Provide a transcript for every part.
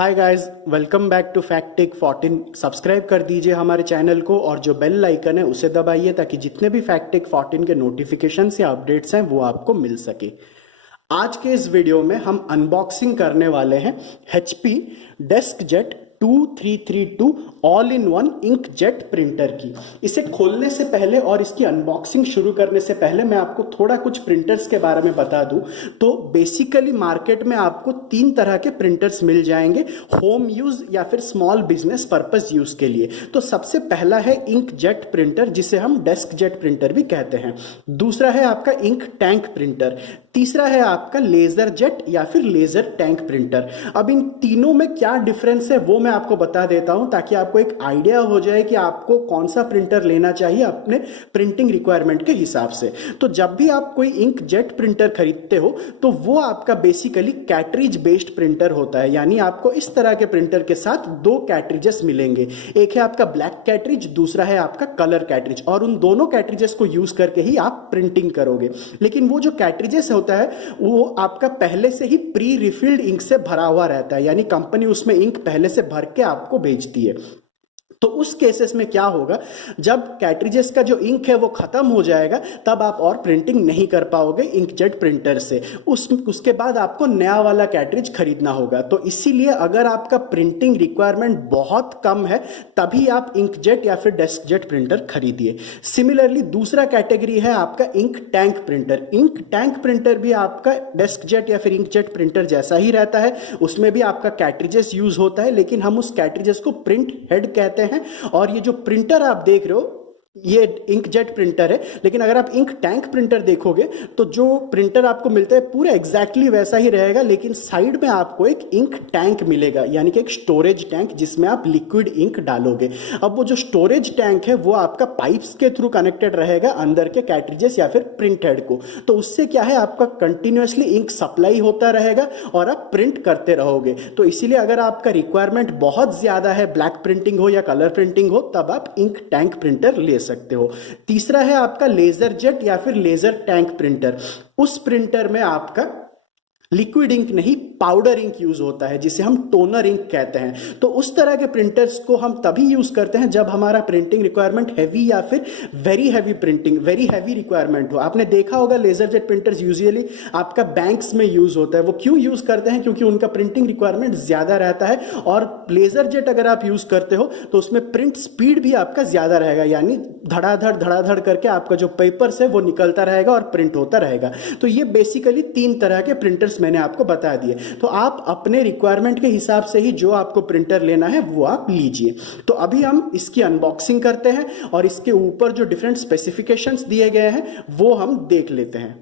Hi guys, welcome back to fact tech 14। Subscribe कर दीजिए हमारे चैनल को और जो बेल आइकन है उसे दबाइए ताकि जितने भी फैक्ट टेक 14 के नोटिफिकेशंस या अपडेट्स हैं वो आपको मिल सके। आज के इस वीडियो में हम अनबॉक्सिंग करने वाले हैं HP DeskJet 2332 all in one inkjet printer की। इसे खोलने से पहले और इसकी अनबॉक्सिंग शुरू करने से पहले मैं आपको थोड़ा कुछ प्रिंटर्स के बारे में बता दूं। तो बेसिकली मार्केट में आपको तीन तरह के प्रिंटर्स मिल जाएंगे, होम यूज या फिर स्मॉल बिजनेस पर्पस यूज के लिए। तो सबसे पहला है इंकजेट प्रिंटर, जिसे हम डेस्कजेट प्रिंटर भी कहते हैं। दूसरा है आपका इंक टैंक प्रिंटर। तीसरा है आपका लेजर जेट या फिर लेजर टैंक प्रिंटर। अब इन तीनों में क्या डिफरेंस है वो मैं आपको बता देता हूं ताकि आपको एक आइडिया हो जाए कि आपको कौन सा प्रिंटर लेना चाहिए अपने प्रिंटिंग रिक्वायरमेंट के हिसाब से। तो जब भी आप कोई इंक जेट प्रिंटर खरीदते हो तो वो आपका बेसिकली कैट्रिज बेस्ड प्रिंटर होता है, यानी आपको इस तरह के प्रिंटर के साथ दो कैट्रिजेस मिलेंगे। एक है आपका ब्लैक कैट्रिज, दूसरा है आपका कलर कैट्रिज, और उन दोनों कैट्रिजेस को यूज करके ही आप प्रिंटिंग करोगे। लेकिन वो जो कैट्रिजेस होता है वो आपका पहले से ही प्री रिफिल्ड इंक से भरा हुआ रहता है, यानी कंपनी उसमें इंक पहले से भर के आपको भेजती है। तो उस केसेस में क्या होगा, जब कैट्रिजेस का जो इंक है वो खत्म हो जाएगा तब आप और प्रिंटिंग नहीं कर पाओगे इंकजेट प्रिंटर से। उसके बाद आपको नया वाला कैट्रिज खरीदना होगा। तो इसीलिए अगर आपका प्रिंटिंग रिक्वायरमेंट बहुत कम है तभी आप इंकजेट या फिर डेस्कजेट प्रिंटर खरीदिए। सिमिलरली दूसरा कैटेगरी है आपका ink tank printer. Ink tank printer भी आपका डेस्कजेट या फिर इंकजेट प्रिंटर जैसा ही रहता है। उसमें भी आपका कैट्रिजेस यूज होता है, लेकिन हम उस कैट्रिजेस को प्रिंट हेड कहते हैं। और ये जो प्रिंटर आप देख रहे हो ये इंकजेट प्रिंटर है, लेकिन अगर आप इंक टैंक प्रिंटर देखोगे तो जो प्रिंटर आपको मिलता है पूरा एग्जैक्टली वैसा ही रहेगा, लेकिन साइड में आपको एक इंक टैंक मिलेगा, यानी कि एक स्टोरेज टैंक जिसमें आप लिक्विड इंक डालोगे। अब वो जो स्टोरेज टैंक है वो आपका पाइप्स के थ्रू कनेक्टेड रहेगा अंदर के कैट्रिजेस या फिर प्रिंट हेड को। तो उससे क्या है, आपका कंटिन्यूअसली इंक सप्लाई होता रहेगा और आप प्रिंट करते रहोगे। तो इसीलिए अगर आपका रिक्वायरमेंट बहुत ज्यादा है, ब्लैक प्रिंटिंग हो या कलर प्रिंटिंग हो, तब आप इंक टैंक प्रिंटर ले सकते हो। तीसरा है आपका लेजर जेट या फिर लेजर टैंक प्रिंटर। उस प्रिंटर में आपका लिक्विड इंक नहीं पाउडर इंक यूज होता है, जिसे हम टोनर इंक कहते हैं। तो उस तरह के प्रिंटर्स को हम तभी यूज करते हैं जब हमारा प्रिंटिंग रिक्वायरमेंट हैवी या फिर very heavy printing, very heavy requirement हो। आपने देखा होगा लेजर जेट प्रिंटर्स यूजुअली आपका बैंक्स में यूज होता है। वो क्यों यूज करते हैं, क्योंकि उनका प्रिंटिंग रिक्वायरमेंट ज्यादा रहता है। और लेजर जेट अगर आप यूज करते हो तो उसमें प्रिंट स्पीड भी आपका ज्यादा रहेगा, यानी धड़ाधड़ करके आपका जो पेपर्स है वो निकलता रहेगा और प्रिंट होता रहेगा। तो ये बेसिकली तीन तरह के प्रिंटर्स मैंने आपको बता दिए। तो आप अपने रिक्वायरमेंट के हिसाब से ही जो आपको प्रिंटर लेना है वो आप लीजिए। तो अभी हम इसकी अनबॉक्सिंग करते हैं और इसके ऊपर जो डिफरेंट स्पेसिफिकेशंस दिए गए हैं वो हम देख लेते हैं।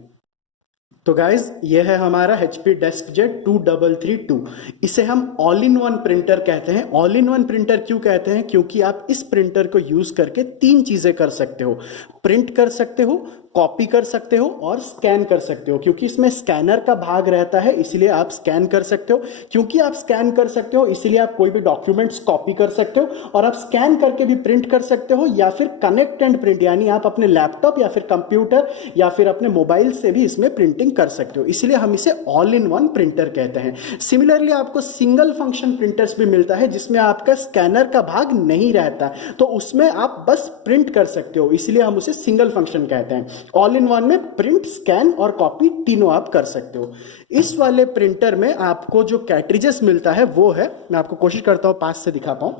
तो गाइज ये है हमारा HP डेस्कजेट 2332। इसे हम ऑल इन वन प्रिंटर कहते हैं। ऑल इन वन प्रिंटर क्यों कहते हैं, क्योंकि आप इस प्रिंटर को यूज करके तीन चीजें कर सकते हो। प्रिंट कर सकते हो, कॉपी कर सकते हो और स्कैन कर सकते हो। क्योंकि इसमें स्कैनर का भाग रहता है इसलिए आप स्कैन कर सकते हो। क्योंकि आप स्कैन कर सकते हो इसलिए आप कोई भी डॉक्यूमेंट्स कॉपी कर सकते हो और आप स्कैन करके भी प्रिंट कर सकते हो, या फिर कनेक्ट एंड प्रिंट, यानी आप अपने लैपटॉप या फिर कंप्यूटर या फिर अपने मोबाइल से भी इसमें प्रिंटिंग कर सकते हो। इसलिए हम इसे ऑल इन वन प्रिंटर कहते हैं। सिमिलरली आपको सिंगल फंक्शन प्रिंटर्स भी मिलता है जिसमें आपका स्कैनर का भाग नहीं रहता, तो उसमें आप बस प्रिंट कर सकते हो, इसलिए हम उसे सिंगल फंक्शन कहते हैं। ऑल इन वन में प्रिंट, स्कैन और कॉपी तीनों आप कर सकते हो। इस वाले प्रिंटर में आपको जो कैट्रिजेस मिलता है वो है, मैं आपको कोशिश करता हूं पास से दिखा पाऊं,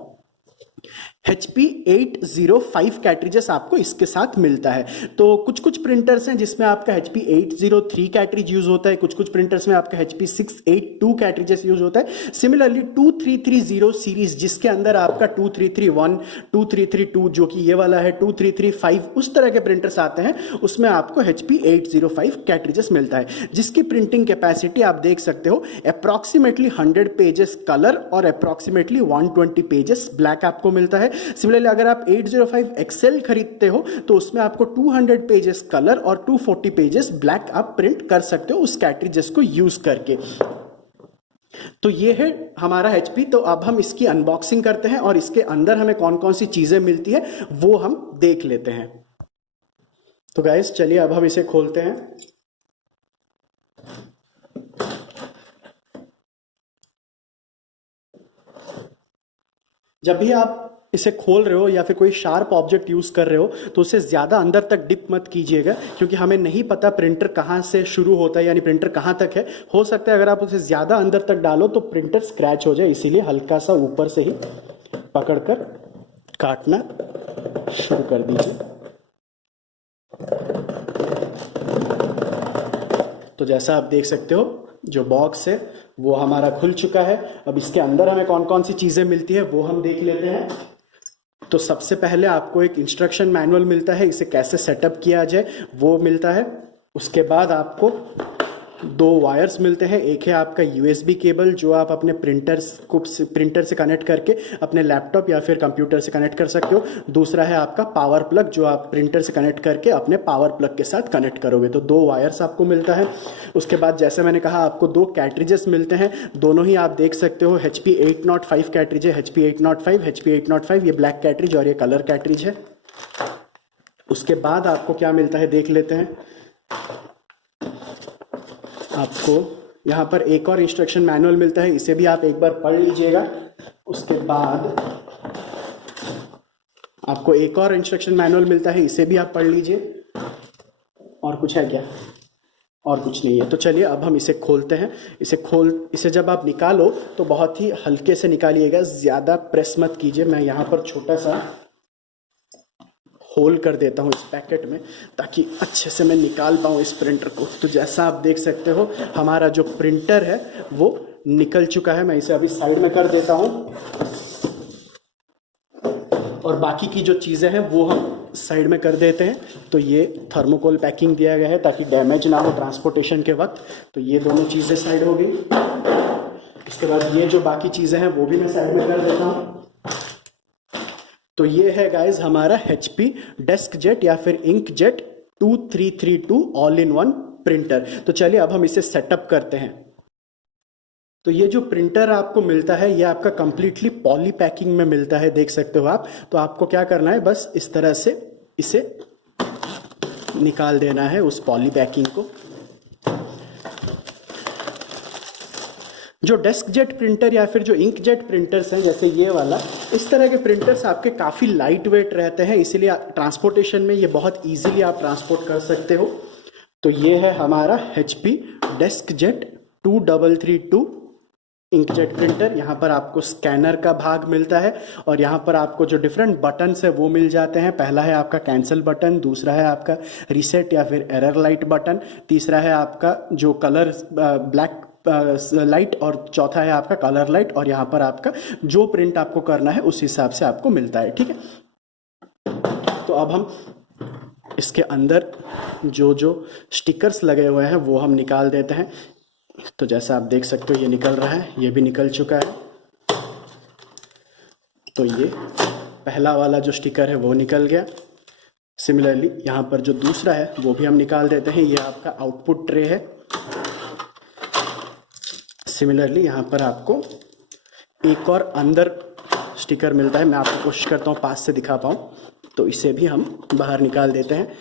HP 805 कैट्रिजेस आपको इसके साथ मिलता है। तो कुछ कुछ प्रिंटर्स हैं जिसमें आपका HP 803 कैट्रिज यूज होता है, कुछ कुछ प्रिंटर्स में आपका HP 682 कैट्रिजेस यूज होता है। सिमिलरली 2330 सीरीज जिसके अंदर आपका 2331, 2332 जो कि ये वाला है, 2335, उस तरह के प्रिंटर्स आते हैं, उसमें आपको HP 805 कैट्रिजेस मिलता है, जिसकी प्रिंटिंग कैपेसिटी आप देख सकते हो अप्रॉक्सीमेटली 100 पेजेस कलर और अप्रॉक्सीमेटली 120 पेजेस ब्लैक आपको मिलता है। सिमिलरली अगर आप 805 एक्सेल खरीदते हो तो उसमें आपको 200 पेजेस कलर और 240 पेजेस ब्लैक आप प्रिंट कर सकते हो उस कैट्रिजेस को यूज करके। तो ये है हमारा HP। तो अब हम इसकी अनबॉक्सिंग करते हैं और इसके अंदर हमें कौन कौन सी चीजें मिलती है वो हम देख लेते हैं। तो गाइस चलिए अब हम इसे खोलते हैं। जब भी आप इसे खोल रहे हो या फिर कोई शार्प ऑब्जेक्ट यूज कर रहे हो तो उसे ज्यादा अंदर तक डिप मत कीजिएगा, क्योंकि हमें नहीं पता प्रिंटर कहाँ से शुरू होता है, यानी प्रिंटर कहाँ तक है। हो सकता है अगर आप उसे ज्यादा अंदर तक डालो तो प्रिंटर स्क्रैच हो जाए, इसीलिए हल्का सा ऊपर से ही पकड़कर काटना शुरू कर दीजिए। तो जैसा आप देख सकते हो जो बॉक्स है वो हमारा खुल चुका है। अब इसके अंदर हमें कौन कौन सी चीजें मिलती है वो हम देख लेते हैं। तो सबसे पहले आपको एक इंस्ट्रक्शन मैनुअल मिलता है, इसे कैसे सेटअप किया जाए वो मिलता है। उसके बाद आपको दो वायर्स मिलते हैं, एक है आपका यूएसबी केबल जो आप अपने प्रिंटर से कनेक्ट करके अपने लैपटॉप या फिर कंप्यूटर से कनेक्ट कर सकते हो। दूसरा है आपका पावर प्लग जो आप प्रिंटर से कनेक्ट करके अपने पावर प्लग के साथ कनेक्ट करोगे। तो दो वायर्स आपको मिलता है। उसके बाद जैसे मैंने कहा आपको दो कैट्रिजेस मिलते हैं, दोनों ही आप देख सकते हो HP 805 कैट्रिज है, HP 805 ये ब्लैक कैट्रिज और ये कलर कैट्रिज है। उसके बाद आपको क्या मिलता है देख लेते हैं। आपको यहाँ पर एक और इंस्ट्रक्शन मैनुअल मिलता है, इसे भी आप एक बार पढ़ लीजिएगा। उसके बाद आपको एक और इंस्ट्रक्शन मैनुअल मिलता है, इसे भी आप पढ़ लीजिए। और कुछ है क्या? और कुछ नहीं है। तो चलिए अब हम इसे खोलते हैं। इसे जब आप निकालो तो बहुत ही हल्के से निकालिएगा, ज़्यादा प्रेस मत कीजिए। मैं यहाँ पर छोटा सा होल कर देता हूँ इस पैकेट में ताकि अच्छे से मैं निकाल पाऊँ इस प्रिंटर को। तो जैसा आप देख सकते हो हमारा जो प्रिंटर है वो निकल चुका है। मैं इसे अभी साइड में कर देता हूँ और बाकी की जो चीज़ें हैं वो हम साइड में कर देते हैं। तो ये थर्मोकोल पैकिंग दिया गया है ताकि डैमेज ना हो ट्रांसपोर्टेशन के वक्त। तो ये दोनों चीज़ें साइड हो गई। उसके बाद ये जो बाकी चीज़ें हैं वो भी मैं साइड में कर देता हूँ। तो ये है गाइज हमारा HP डेस्कजेट या फिर inkjet 2332 all in one printer. तो चलिए अब हम इसे सेटअप करते हैं। तो ये जो प्रिंटर आपको मिलता है ये आपका कंप्लीटली पॉली पैकिंग में मिलता है, देख सकते हो आप। तो आपको क्या करना है, बस इस तरह से इसे निकाल देना है उस पॉली पैकिंग को। जो डेस्कजेट प्रिंटर या फिर जो इंकजेट प्रिंटर्स हैं जैसे ये वाला, इस तरह के प्रिंटर्स आपके काफ़ी लाइट वेट रहते हैं, इसीलिए ट्रांसपोर्टेशन में ये बहुत इजीली आप ट्रांसपोर्ट कर सकते हो। तो ये है हमारा HP डेस्कजेट 2332 इंकजेट प्रिंटर। यहाँ पर आपको स्कैनर का भाग मिलता है और यहाँ पर आपको जो डिफरेंट बटन्स है वो मिल जाते हैं। पहला है आपका कैंसिल बटन, दूसरा है आपका रीसेट या फिर एरर लाइट बटन, तीसरा है आपका जो कलर ब्लैक लाइट और चौथा है आपका कलर लाइट। और यहाँ पर आपका जो प्रिंट आपको करना है उस हिसाब से आपको मिलता है, ठीक है। तो अब हम इसके अंदर जो जो स्टिकर्स लगे हुए हैं वो हम निकाल देते हैं। तो जैसा आप देख सकते हो ये निकल रहा है, ये भी निकल चुका है। तो ये पहला वाला जो स्टिकर है वो निकल गया। सिमिलरली यहाँ पर जो दूसरा है वो भी हम निकाल देते हैं। ये आपका आउटपुट ट्रे है। सिमिलरली यहाँ पर आपको एक और अंदर स्टिकर मिलता है, मैं आपको कोशिश करता हूँ पास से दिखा पाऊँ। तो इसे भी हम बाहर निकाल देते हैं।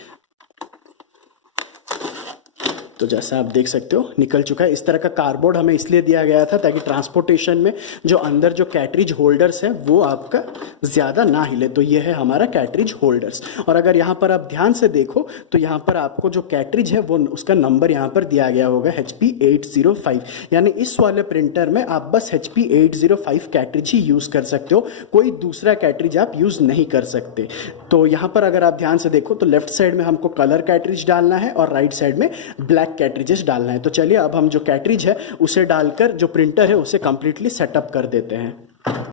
तो जैसा आप देख सकते हो निकल चुका है। इस तरह का कार्डबोर्ड हमें इसलिए दिया गया था ताकि ट्रांसपोर्टेशन में जो अंदर जो कैट्रिज होल्डर्स हैं वो आपका ज़्यादा ना हिले। तो ये है हमारा कैट्रिज होल्डर्स। और अगर यहाँ पर आप ध्यान से देखो तो यहाँ पर आपको जो कैट्रिज है वो उसका नंबर यहाँ पर दिया गया होगा HP 805, यानी इस वाले प्रिंटर में आप बस HP 805 कैट्रिज ही यूज़ कर सकते हो, कोई दूसरा कैट्रिज आप यूज़ नहीं कर सकते। तो यहाँ पर अगर आप ध्यान से देखो तो लेफ्ट साइड में हमको कलर कैट्रिज डालना है और राइट साइड में ब्लैक कैट्रिजेस डालना है। तो चलिए अब हम जो कैट्रिज है उसे डालकर जो प्रिंटर है उसे कंप्लीटली सेटअप कर देते हैं।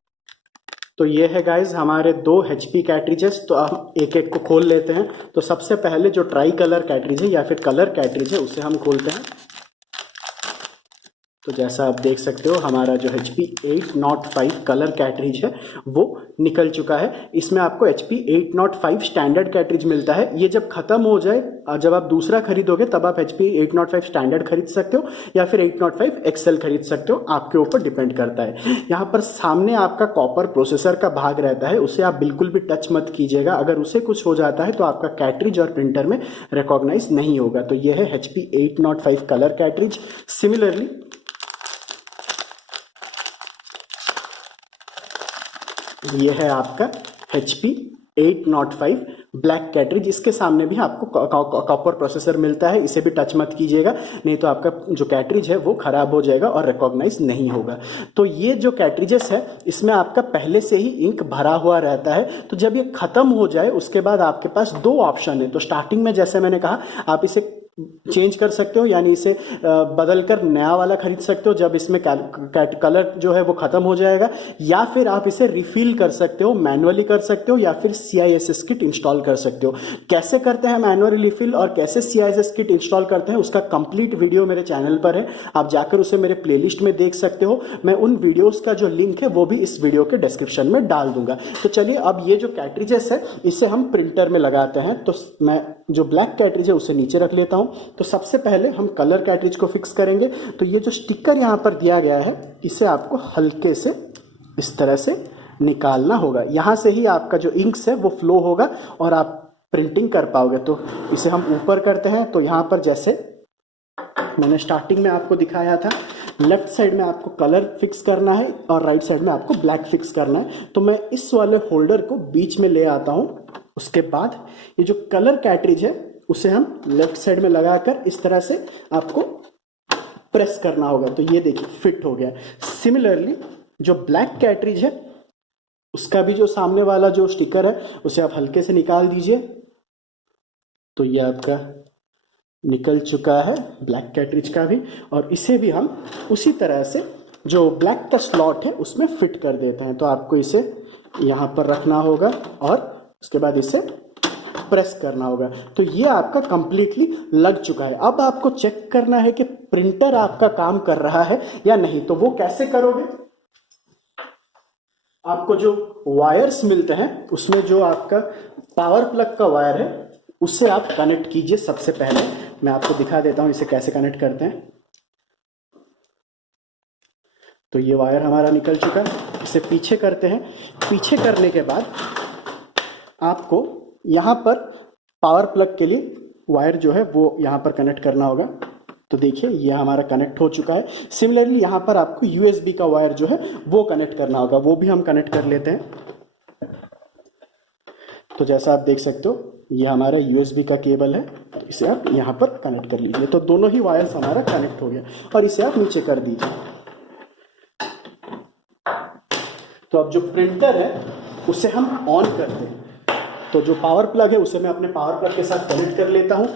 तो ये है गाइज हमारे दो HP कैट्रिजेस। तो हम एक एक को खोल लेते हैं। तो सबसे पहले जो ट्राई कलर कैट्रिज है या फिर कलर कैट्रिज है उसे हम खोलते हैं। तो जैसा आप देख सकते हो हमारा जो HP 805 कलर कैट्रिज है वो निकल चुका है। इसमें आपको HP 805 स्टैंडर्ड कैट्रिज मिलता है। ये जब खत्म हो जाए, जब आप दूसरा खरीदोगे तब आप HP 805 स्टैंडर्ड खरीद सकते हो या फिर 805 XL खरीद सकते हो, आपके ऊपर डिपेंड करता है। यहाँ पर सामने आपका कॉपर प्रोसेसर का भाग रहता है, उसे आप बिल्कुल भी टच मत कीजिएगा। अगर उसे कुछ हो जाता है तो आपका कैट्रिज और प्रिंटर में रिकॉग्नाइज नहीं होगा। तो ये है HP 805 कलर कैट्रिज। सिमिलरली ये है आपका HP 805 ब्लैक कैटरिज। इसके सामने भी आपको कॉपर प्रोसेसर मिलता है, इसे भी टच मत कीजिएगा, नहीं तो आपका जो कैटरिज है वो खराब हो जाएगा और रिकॉग्नाइज नहीं होगा। तो ये जो कैटरिजेस है इसमें आपका पहले से ही इंक भरा हुआ रहता है, तो जब ये खत्म हो जाए उसके बाद आपके पास दो ऑप्शन है। तो स्टार्टिंग में जैसे मैंने कहा आप इसे चेंज कर सकते हो, यानी इसे बदल कर नया वाला खरीद सकते हो जब इसमें कलर जो है वो खत्म हो जाएगा, या फिर आप इसे रिफिल कर सकते हो, मैनुअली कर सकते हो, या फिर CISS किट इंस्टॉल कर सकते हो। कैसे करते हैं मैनुअली रिफिल और कैसे CISS किट इंस्टॉल करते हैं उसका कंप्लीट वीडियो मेरे चैनल पर है, आप जाकर उसे मेरे प्लेलिस्ट में देख सकते हो। मैं उन वीडियोस का जो लिंक है वो भी इस वीडियो के डिस्क्रिप्शन में डाल दूंगा। तो चलिए अब ये जो कैटरिजेस है इसे हम प्रिंटर में लगाते हैं। तो मैं जो ब्लैक कैटरिज है उसे नीचे रख लेता हूं। तो सबसे पहले हम कलर कैटरिज को फिक्स करेंगे। तो ये जो स्टिकर यहां पर दिया गया है इसे आपको हल्के से इस तरह से निकालना होगा, यहां से ही आपका जो इंक्स है वो फ्लो होगा और आप प्रिंटिंग कर पाओगे। तो इसे हम ऊपर करते हैं। तो यहां पर जैसे मैंने स्टार्टिंग में आपको दिखाया था, लेफ्ट साइड में आपको कलर फिक्स करना है और राइट साइड में आपको ब्लैक फिक्स करना है। तो मैं इस वाले होल्डर को बीच में ले आता हूं। उसके बाद ये जो कलर कैटरिज है उसे हम लेफ्ट साइड में लगाकर इस तरह से आपको प्रेस करना होगा। तो ये देखिए फिट हो गया। सिमिलरली जो ब्लैक कैटरिज है उसका भी जो सामने वाला जो स्टिकर है उसे आप हल्के से निकाल दीजिए। तो ये आपका निकल चुका है ब्लैक कैटरिज का भी, और इसे भी हम उसी तरह से जो ब्लैक का स्लॉट है उसमें फिट कर देते हैं। तो आपको इसे यहां पर रखना होगा और उसके बाद इसे प्रेस करना होगा। तो ये आपका कंप्लीटली लग चुका है। अब आपको चेक करना है कि प्रिंटर आपका काम कर रहा है या नहीं। तो वो कैसे करोगे, आपको जो वायर्स मिलते हैं उसमें जो आपका पावर प्लग का वायर है उससे आप कनेक्ट कीजिए। सबसे पहले मैं आपको दिखा देता हूं इसे कैसे कनेक्ट करते हैं। तो ये वायर हमारा निकल चुका है, इसे पीछे करते हैं। पीछे करने के बाद आपको यहां पर पावर प्लग के लिए वायर जो है वो यहां पर कनेक्ट करना होगा। तो देखिए ये हमारा कनेक्ट हो चुका है। सिमिलरली यहां पर आपको USB का वायर जो है वो कनेक्ट करना होगा, वो भी हम कनेक्ट कर लेते हैं। तो जैसा आप देख सकते हो ये हमारा USB का केबल है, तो इसे आप यहां पर कनेक्ट कर लीजिए। तो दोनों ही वायर्स हमारा कनेक्ट हो गया और इसे आप नीचे कर दीजिए। तो अब जो प्रिंटर है उसे हम ऑन करते हैं। तो जो पावर प्लग है उसे मैं अपने पावर प्लग के साथ कनेक्ट कर लेता हूं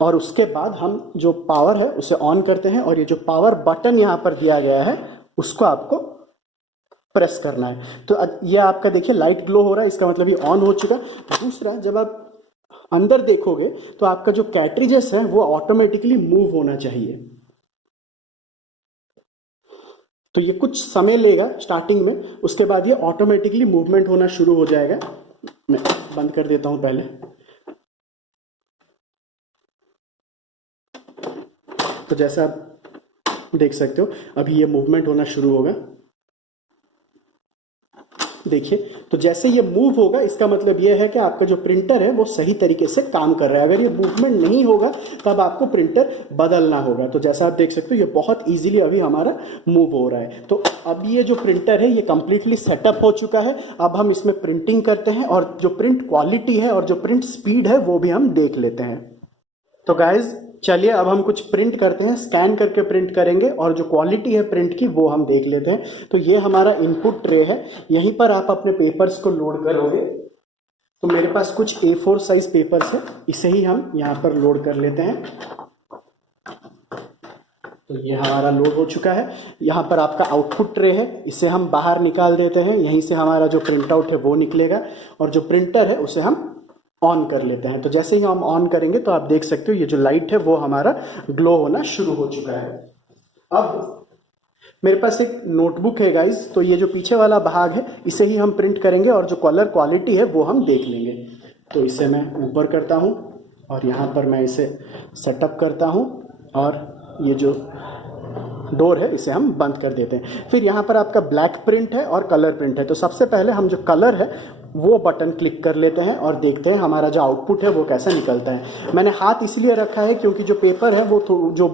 और उसके बाद हम जो पावर है उसे ऑन करते हैं और ये जो पावर बटन यहां पर दिया गया है उसको आपको प्रेस करना है। तो ये आपका देखिए लाइट ग्लो हो रहा है, इसका मतलब ये ऑन हो चुका। दूसरा, जब आप अंदर देखोगे तो आपका जो कैटरिजेस है वो ऑटोमेटिकली मूव होना चाहिए। तो ये कुछ समय लेगा स्टार्टिंग में, उसके बाद ये ऑटोमेटिकली मूवमेंट होना शुरू हो जाएगा। मैं बंद कर देता हूं पहले। तो जैसा आप देख सकते हो अभी ये मूवमेंट होना शुरू होगा। देखिए, तो जैसे ये मूव होगा इसका मतलब ये है कि आपका जो प्रिंटर है वो सही तरीके से काम कर रहा है। अगर ये मूवमेंट नहीं होगा तब आपको प्रिंटर बदलना होगा। तो जैसा आप देख सकते हो ये बहुत इजीली अभी हमारा मूव हो रहा है। तो अब ये जो प्रिंटर है ये कंप्लीटली सेटअप हो चुका है। अब हम इसमें प्रिंटिंग करते हैं और जो प्रिंट क्वालिटी है और जो प्रिंट स्पीड है वो भी हम देख लेते हैं। तो गाइज चलिए अब हम कुछ प्रिंट करते हैं, स्कैन करके प्रिंट करेंगे और जो क्वालिटी है प्रिंट की वो हम देख लेते हैं। तो ये हमारा इनपुट ट्रे है, यहीं पर आप अपने पेपर्स को लोड करोगे। तो मेरे पास कुछ A4 साइज पेपर्स है, इसे ही हम यहाँ पर लोड कर लेते हैं। तो ये हमारा लोड हो चुका है। यहाँ पर आपका आउटपुट ट्रे है, इसे हम बाहर निकाल देते हैं। यहीं से हमारा जो प्रिंट आउट है वो निकलेगा और जो प्रिंटर है उसे हम ऑन कर लेते हैं। तो जैसे ही हम ऑन करेंगे तो आप देख सकते हो ये जो लाइट है वो हमारा ग्लो होना शुरू हो चुका है। अब मेरे पास एक नोटबुक है गाइस, तो ये जो पीछे वाला भाग है इसे ही हम प्रिंट करेंगे और जो कलर क्वालिटी है वो हम देख लेंगे। तो इसे मैं ऊपर करता हूं और यहाँ पर मैं इसे सेटअप करता हूं और ये जो डोर है इसे हम बंद कर देते हैं। फिर यहाँ पर आपका ब्लैक प्रिंट है और कलर प्रिंट है। तो सबसे पहले हम जो कलर है वो बटन क्लिक कर लेते हैं और देखते हैं हमारा जो आउटपुट है वो कैसा निकलता है। मैंने हाथ इसलिए रखा है क्योंकि जो पेपर है वो जो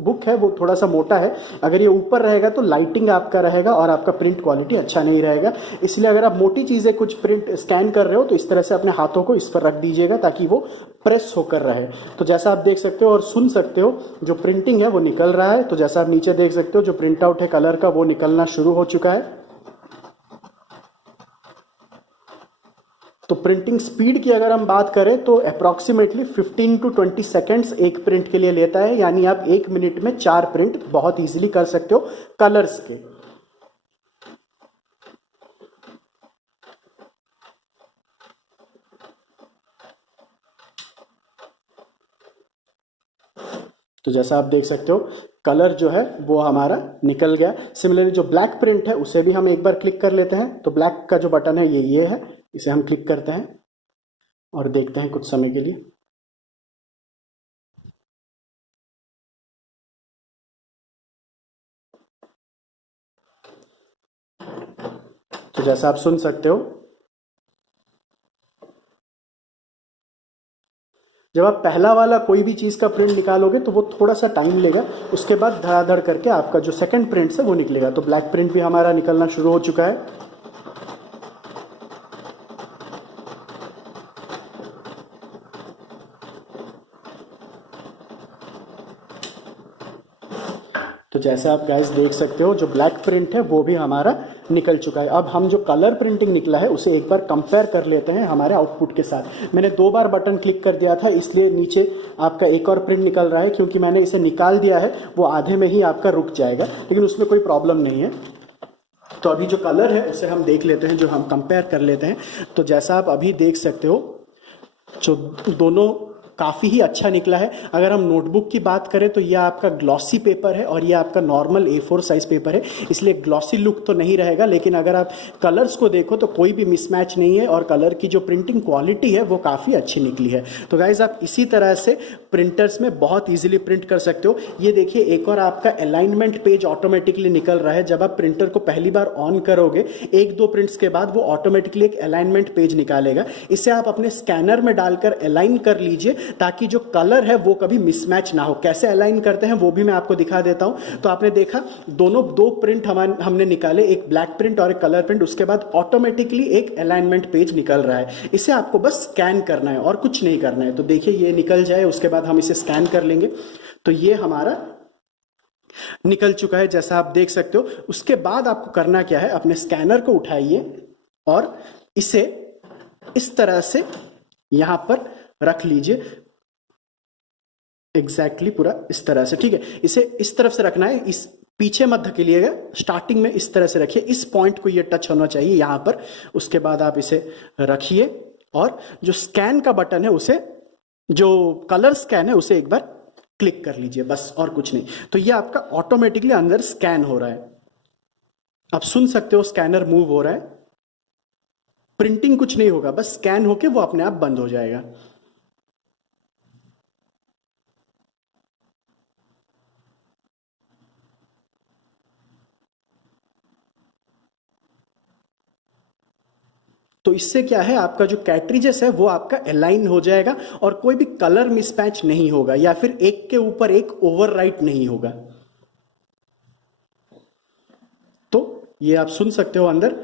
बुक है वो थोड़ा सा मोटा है। अगर ये ऊपर रहेगा तो लाइटिंग आपका रहेगा और आपका प्रिंट क्वालिटी अच्छा नहीं रहेगा। इसलिए अगर आप मोटी चीज़ें कुछ प्रिंट स्कैन कर रहे हो तो इस तरह से अपने हाथों को इस पर रख दीजिएगा ताकि वो प्रेस होकर रहे। तो जैसा आप देख सकते हो और सुन सकते हो जो प्रिंटिंग है वो निकल रहा है। तो जैसा आप नीचे देख सकते हो जो प्रिंट आउट है कलर का वो निकलना शुरू हो चुका है। तो प्रिंटिंग स्पीड की अगर हम बात करें तो अप्रॉक्सीमेटली 15 to 20 सेकेंड्स एक प्रिंट के लिए लेता है, यानी आप 1 मिनट में 4 प्रिंट बहुत इजीली कर सकते हो कलर्स के। तो जैसा आप देख सकते हो कलर जो है वो हमारा निकल गया। सिमिलरली जो ब्लैक प्रिंट है उसे भी हम एक बार क्लिक कर लेते हैं। तो ब्लैक का जो बटन है ये है, इसे हम क्लिक करते हैं और देखते हैं कुछ समय के लिए। तो जैसा आप सुन सकते हो जब आप पहला वाला कोई भी चीज़ का प्रिंट निकालोगे तो वो थोड़ा सा टाइम लेगा, उसके बाद धड़ाधड़ करके आपका जो सेकंड प्रिंट है वो निकलेगा। तो ब्लैक प्रिंट भी हमारा निकलना शुरू हो चुका है। तो जैसा आप गाइस देख सकते हो जो ब्लैक प्रिंट है वो भी हमारा निकल चुका है। अब हम जो कलर प्रिंटिंग निकला है उसे एक बार कंपेयर कर लेते हैं हमारे आउटपुट के साथ। मैंने 2 बार बटन क्लिक कर दिया था इसलिए नीचे आपका एक और प्रिंट निकल रहा है, क्योंकि मैंने इसे निकाल दिया है वो आधे में ही आपका रुक जाएगा, लेकिन उसमें कोई प्रॉब्लम नहीं है। तो अभी जो कलर है उसे हम देख लेते हैं, जो हम कंपेयर कर लेते हैं। तो जैसा आप अभी देख सकते हो जो दोनों काफ़ी ही अच्छा निकला है। अगर हम नोटबुक की बात करें तो यह आपका ग्लॉसी पेपर है और यह आपका नॉर्मल A4 साइज पेपर है, इसलिए ग्लॉसी लुक तो नहीं रहेगा। लेकिन अगर आप कलर्स को देखो तो कोई भी मिसमैच नहीं है और कलर की जो प्रिंटिंग क्वालिटी है वो काफ़ी अच्छी निकली है। तो गाइज आप इसी तरह से प्रिंटर्स में बहुत ईजिली प्रिंट कर सकते हो। ये देखिए एक और आपका अलाइनमेंट पेज ऑटोमेटिकली निकल रहा है। जब आप प्रिंटर को पहली बार ऑन करोगे 1-2 प्रिंट्स के बाद वो ऑटोमेटिकली एक अलाइनमेंट पेज निकालेगा। इसे आप अपने स्कैनर में डालकर अलाइन कर लीजिए ताकि जो कलर है वो कभी मिसमैच ना हो। कैसे अलाइन करते हैं वो भी मैं आपको दिखा देता हूं। तो आपने देखा दोनों 2 प्रिंट हमने निकाले, एक ब्लैक प्रिंट और एक कलर प्रिंट। उसके बाद ऑटोमेटिकली एक अलाइनमेंट पेज निकल रहा है। इसे आपको बस स्कैन करना है और कुछ नहीं करना है। तो देखिए ये निकल जाए, उसके बाद हम इसे स्कैन कर लेंगे तो ये हमारा निकल चुका है जैसा आप देख सकते हो। उसके बाद आपको करना क्या है, अपने स्कैनर को उठाइए और इसे इस तरह से यहां पर रख लीजिए, एग्जैक्टली पूरा इस तरह से, ठीक है। इसे इस तरफ से रखना है, इस पीछे मत धकेलिएगा, स्टार्टिंग में इस तरह से रखिए, इस पॉइंट को ये टच होना चाहिए यहां पर। उसके बाद आप इसे रखिए और जो स्कैन का बटन है उसे, जो कलर स्कैन है उसे एक बार क्लिक कर लीजिए, बस और कुछ नहीं। तो ये आपका ऑटोमेटिकली अंदर स्कैन हो रहा है। आप सुन सकते हो स्कैनर मूव हो रहा है। प्रिंटिंग कुछ नहीं होगा, बस स्कैन होके वो अपने आप बंद हो जाएगा। तो इससे क्या है, आपका जो कैट्रिजेस है वो आपका अलाइन हो जाएगा और कोई भी कलर मिसमैच नहीं होगा या फिर एक के ऊपर एक ओवरराइट नहीं होगा। तो ये आप सुन सकते हो अंदर।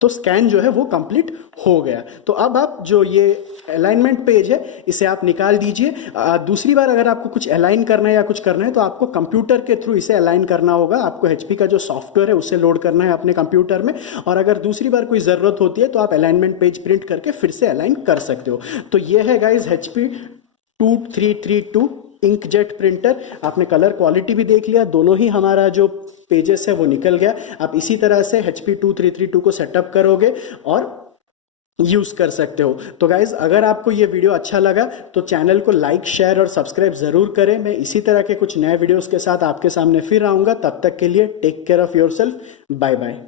तो स्कैन जो है वो कंप्लीट हो गया। तो अब आप जो ये अलाइनमेंट पेज है इसे आप निकाल दीजिए। दूसरी बार अगर आपको कुछ अलाइन करना है या कुछ करना है तो आपको कंप्यूटर के थ्रू इसे अलाइन करना होगा। आपको HP का जो सॉफ्टवेयर है उसे लोड करना है अपने कंप्यूटर में, और अगर दूसरी बार कोई ज़रूरत होती है तो आप अलाइनमेंट पेज प्रिंट करके फिर से अलाइन कर सकते हो। तो ये है गाइज HP 2332 इंकजेट प्रिंटर। आपने कलर क्वालिटी भी देख लिया, दोनों ही हमारा जो पेजेस है वो निकल गया। आप इसी तरह से HP 2332 को सेटअप करोगे और यूज कर सकते हो। तो गाइज अगर आपको ये वीडियो अच्छा लगा तो चैनल को लाइक, शेयर और सब्सक्राइब जरूर करें। मैं इसी तरह के कुछ नए वीडियोस के साथ आपके सामने फिर आऊंगा। तब तक के लिए take care of yourself. Bye bye.